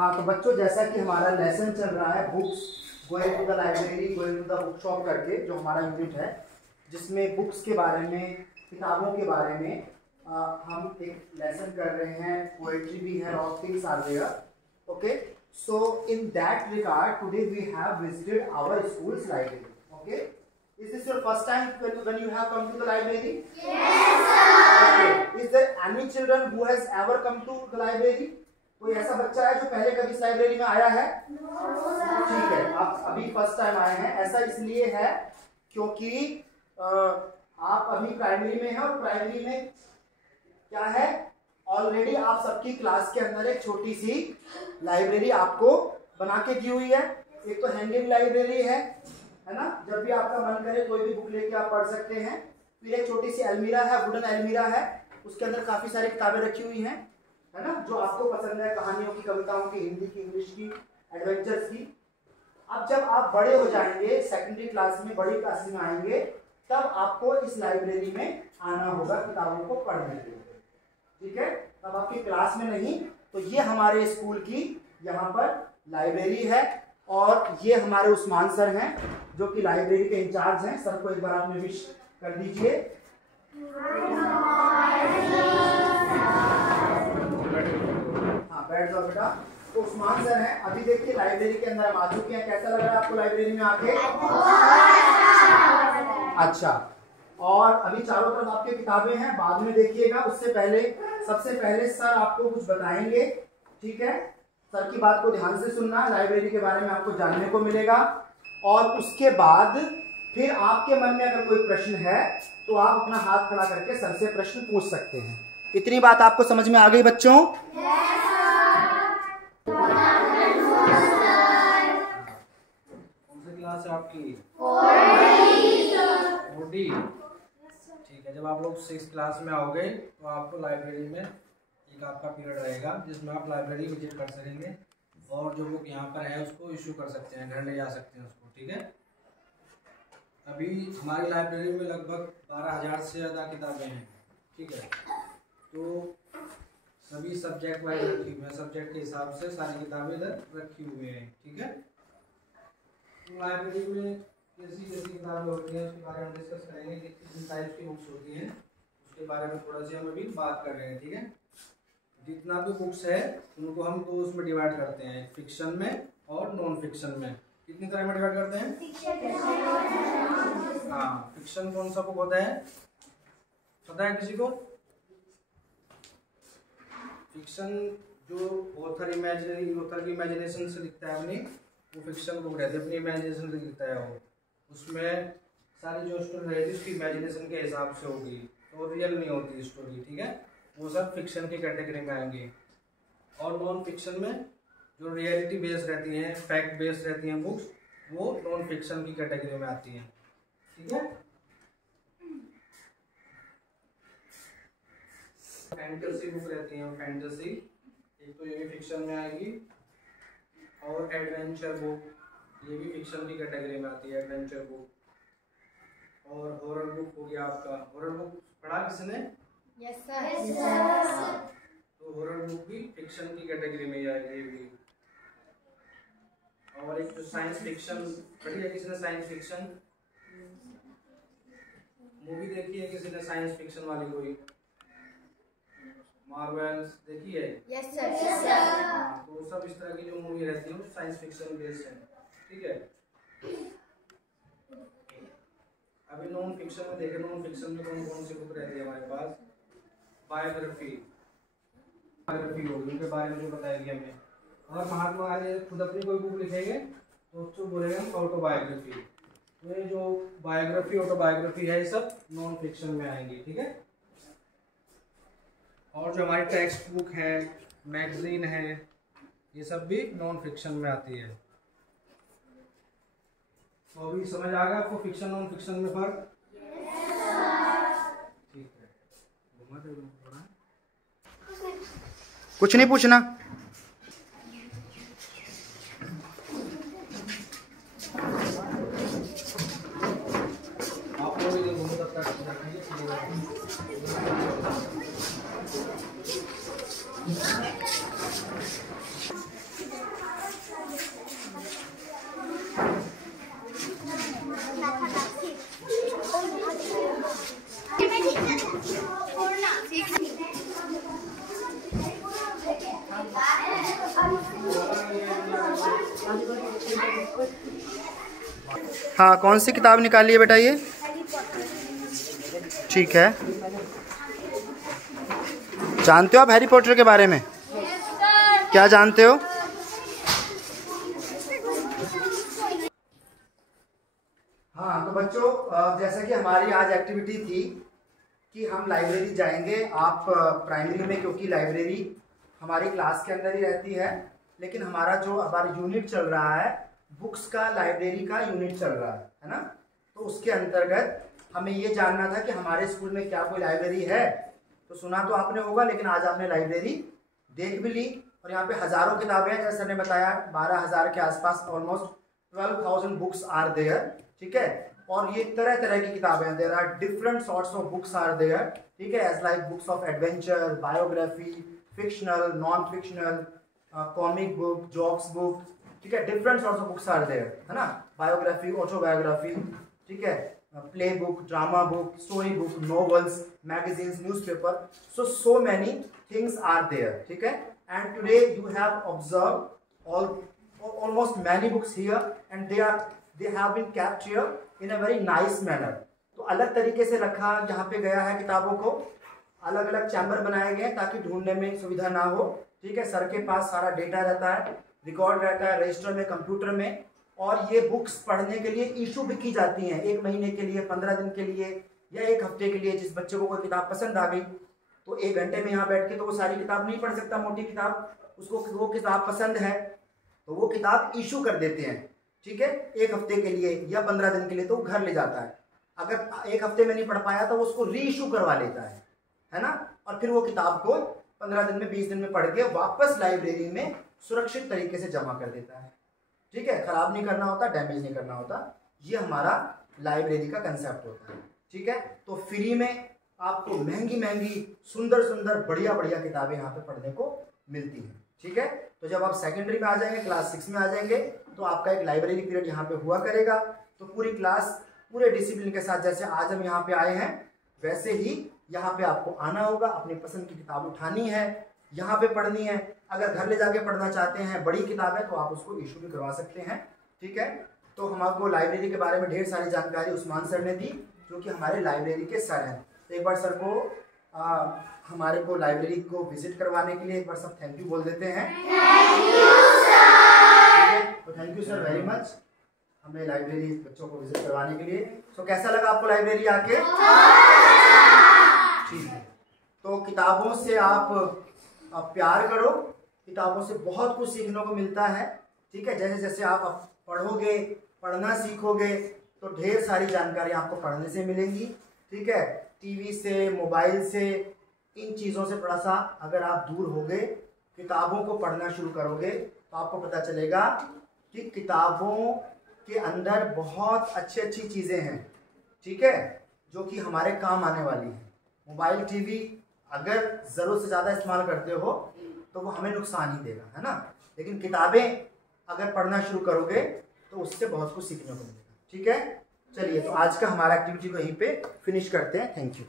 हाँ तो बच्चों, जैसा कि हमारा लेसन चल रहा है books going to the library, going to the book shop करके, जो हमारा यूनिट है जिसमें बुक्स के बारे में, किताबों के बारे में हम एक लेसन कर रहे हैं। पोएट्री भी है, और things are there. Okay, so in that regard today we have visited our school's library. Okay, is this your first time when you have come to the library? Yes sir. Okay, is there any children who has ever come to the library? कोई ऐसा बच्चा है जो पहले कभी इस library में आया है? ठीक है, आप अभी फर्स्ट टाइम आए हैं। ऐसा इसलिए है क्योंकि आप अभी प्राइमरी में हैं, और प्राइमरी में क्या है, ऑलरेडी आप सबकी क्लास के अंदर एक छोटी सी लाइब्रेरी आपको बना के दी हुई है। एक तो हैंगिंग लाइब्रेरी है ना, जब भी आपका मन करे कोई भी बुक लेके आप पढ़ सकते हैं। फिर एक छोटी सी अलमीरा है, वुडन अलमीरा है, उसके अंदर काफी सारी किताबें रखी हुई हैं, है ना, जो आपको पसंद है, कहानियों की, कविताओं की, हिंदी की, इंग्लिश की, एडवेंचर्स की। अब जब आप बड़े हो जाएंगे, सेकेंडरी क्लास में, बड़ी क्लास में आएंगे, तब आपको इस लाइब्रेरी में आना होगा किताबों को पढ़ने के लिए। ठीक है, तब आपकी क्लास में नहीं। तो ये हमारे स्कूल की यहाँ पर लाइब्रेरी है, और ये हमारे उस्मान सर हैं जो कि लाइब्रेरी के इंचार्ज हैं। सर को एक बार आपने विश कर दीजिए। हाँ, बैठ जाओ बेटा। तो उस्मान सर हैं। अभी देखिए लाइब्रेरी के अंदर हम आ चुके हैं। कैसा लग रहा है आपको लाइब्रेरी में आके? अच्छा, और अभी चारों तरफ आपके किताबें हैं, बाद में देखिएगा। उससे पहले, सबसे पहले सर आपको कुछ बताएंगे। ठीक है, सर की बात को ध्यान से सुनना, लाइब्रेरी के बारे में आपको जानने को मिलेगा। और उसके बाद फिर आपके मन में अगर कोई प्रश्न है तो आप अपना हाथ खड़ा करके सर से प्रश्न पूछ सकते हैं। इतनी बात आपको समझ में आ गई बच्चों? कौन सी क्लास है आपकी? 4D। ठीक है, जब आप लोग 6th क्लास में आओगे तो आपको लाइब्रेरी में एक आपका पीरियड रहेगा जिसमें आप लाइब्रेरी विजिट कर सकेंगे, और जो बुक यहाँ पर है उसको इशू कर सकते हैं, घर ले जा सकते हैं उसको। ठीक है, अभी हमारी लाइब्रेरी में लगभग 12,000 से ज़्यादा किताबें हैं। ठीक है, तो सभी सब्जेक्ट वाइज रखी हुई हैं, सब्जेक्ट के हिसाब से सारी किताबें इधर रखी हुई हैं। ठीक है, तो लाइब्रेरी में कैसी कैसी किताबें होती हैं उसके बारे में डिस्कस करेंगे कि किस टाइप की बुक्स होती हैं, उसके बारे में थोड़ा सी हम अभी बात कर रहे हैं। ठीक है, जितना भी बुक्स है उनको हम दो उसमें डिवाइड करते हैं, फिक्शन में और नॉन फिक्शन में। कितनी तरह में डिवाइड करते हैं? हाँ, फिक्शन कौन सा बुक होता है, पता है किसी को? फिक्शन जो ऑथर की इमेजिनेशन से लिखता है अपनी, वो फिक्शन बुक रहती है, अपनी इमेजिनेशन से लिखता है वो। उसमें सारी जो स्टोरी रहेगी उसकी इमेजिनेशन के हिसाब से होगी, तो रियल नहीं होती स्टोरी। ठीक है, वो सब फिक्शन की कैटेगरी में आएंगे। और नॉन फिक्शन में जो रियलिटी बेस्ड रहती हैं, फैक्ट बेस्ड रहती हैं बुक्स, वो नॉन फिक्शन की कैटेगरी में आती हैं। ठीक है, फैंटेसी बुक रहती हैं, फैंटेसी एक तो ये भी फिक्शन में आएगी, और एडवेंचर बुक ये भी फिक्शन की कैटेगरी में आती है, एडवेंचर बुक। और हॉरर बुक हो गया आपका, हॉरर बुक पढ़ा किसने? Yes sir. तो हॉरर बुक भी फिक्शन की कैटेगरी में ही आएगी। और एक जो साइंस फिक्शन पढ़ी है किसने? साइंस फिक्शन मूवी देखी है किसी ने? साइंस फिक्शन वाली कोई मार्वल्स देखी है? Yes sir. Yes sir. तो सब इस तरह की जो मूवी रहती है वो साइंस फिक्शन बेस्ड है। ठीक है, अभी नॉन फिक्शन में देखें, नॉन फिक्शन में कौन कौन सी बुक रहती है हमारे पास? बायोग्राफी होगी, उनके बारे में जो बताएगी हमें। अगर महात्मा गांधी खुद अपनी कोई बुक लिखेंगे तो उसको बोलेंगे हम ऑटोबायोग्राफी। तो ये जो बायोग्राफी, ऑटोबायोग्राफी है, ये सब नॉन फिक्शन में आएंगी। ठीक है, और जो हमारी टेक्स्ट बुक है, मैगजीन है, ये सब भी नॉन फिक्शन में आती है। तो अभी समझ आ गया आपको फिक्शन नॉन फिक्शन में फर्क? ठीक है, कुछ नहीं पूछना। आप लोग भी घूमो तब तक हाँ, कौन सी किताब निकाली है बेटा ये? ठीक है, जानते हो आप हैरी पॉटर के बारे में? क्या जानते हो? हाँ तो बच्चों, जैसा कि हमारी आज एक्टिविटी थी कि हम लाइब्रेरी जाएंगे। आप प्राइमरी में, क्योंकि लाइब्रेरी हमारी क्लास के अंदर ही रहती है, लेकिन हमारा यूनिट चल रहा है, बुक्स का लाइब्रेरी का यूनिट चल रहा है ना। तो उसके अंतर्गत हमें ये जानना था कि हमारे स्कूल में क्या कोई लाइब्रेरी है। तो सुना तो आपने होगा, लेकिन आज आपने लाइब्रेरी देख भी ली। और यहाँ पे हज़ारों किताबें हैं, जैसे ने बताया 12,000 के आसपास, ऑलमोस्ट 12,000 बुक्स आर देयर। ठीक है, और ये तरह तरह की किताबें हैं, there are different sorts of books are there. ठीक है, as like books of adventure, biography, fictional, non fictional, comic book, jokes book. ठीक है, different sorts of books are there, है ना। बायोग्राफी, ऑटोबायोग्राफी, ठीक है, play book, drama book, story book, novels, magazines, newspaper, so many things are there. ठीक है, and today you have observed almost many books here, and they have been kept here in a very nice manner. तो अलग तरीके से रखा जहाँ पे गया है किताबों को, अलग अलग चैम्बर बनाए गए ताकि ढूंढने में सुविधा ना हो। ठीक है, सर के पास सारा डेटा रहता है, रिकॉर्ड रहता है रजिस्टर में, कंप्यूटर में। और ये बुक्स पढ़ने के लिए इशू भी की जाती हैं, 1 महीने के लिए, 15 दिन के लिए, या 1 हफ्ते के लिए। जिस बच्चे को कोई किताब पसंद आ गई तो 1 घंटे में यहाँ बैठ के तो वो सारी किताब नहीं पढ़ सकता, मोटी किताब। उसको वो किताब पसंद है तो वो किताब इशू कर देते हैं। ठीक है, 1 हफ्ते के लिए या 15 दिन के लिए, तो वो घर ले जाता है। अगर 1 हफ्ते में नहीं पढ़ पाया तो वो उसको री इशू करवा लेता है ना। और फिर वो किताब को 15 दिन में, 20 दिन में पढ़ के वापस लाइब्रेरी में सुरक्षित तरीके से जमा कर देता है। ठीक है, खराब नहीं करना होता, डैमेज नहीं करना होता। ये हमारा लाइब्रेरी का कंसेप्ट होता है। ठीक है, तो फ्री में आपको महंगी महंगी, सुंदर सुंदर, बढ़िया बढ़िया किताबें यहाँ पे पढ़ने को मिलती हैं। ठीक है, तो जब आप सेकेंडरी में आ जाएंगे, क्लास 6 में आ जाएंगे, तो आपका एक लाइब्रेरी पीरियड यहाँ पे हुआ करेगा। तो पूरी क्लास पूरे डिसिप्लिन के साथ, जैसे आज हम यहाँ पे आए हैं, वैसे ही यहाँ पे आपको आना होगा। अपनी पसंद की किताब उठानी है, यहाँ पे पढ़नी है। अगर घर ले जाके पढ़ना चाहते हैं, बड़ी किताब है, तो आप उसको इशू भी करवा सकते हैं। ठीक है, तो हम आपको लाइब्रेरी के बारे में ढेर सारी जानकारी उस्मान सर ने दी, जो कि हमारे लाइब्रेरी के सर हैं। तो एक बार सर को हमारे को लाइब्रेरी को विजिट करवाने के लिए एक बार सब थैंक यू बोल देते हैं। Thank you sir. तो thank you sir very much, हमें लाइब्रेरी बच्चों को विजिट करवाने के लिए। तो कैसा लगा आपको लाइब्रेरी आके? ठीक है, तो किताबों से आप प्यार करो, किताबों से बहुत कुछ सीखने को मिलता है। ठीक है, जैसे जैसे आप पढ़ोगे, पढ़ना सीखोगे, तो ढेर सारी जानकारी आपको पढ़ने से मिलेंगी। ठीक है, टीवी से, मोबाइल से, इन चीज़ों से थोड़ा सा अगर आप दूर होगे, किताबों को पढ़ना शुरू करोगे, तो आपको पता चलेगा कि किताबों के अंदर बहुत अच्छी अच्छी चीज़ें हैं। ठीक है, जो कि हमारे काम आने वाली हैं। मोबाइल, टीवी अगर ज़रूरत से ज़्यादा इस्तेमाल करते हो तो वो हमें नुकसान ही देगा, है ना। लेकिन किताबें अगर पढ़ना शुरू करोगे तो उससे बहुत कुछ सीखने को मिलेगा। ठीक है, चलिए, तो आज का हमारा एक्टिविटी को यहीं पे फिनिश करते हैं। Thank you.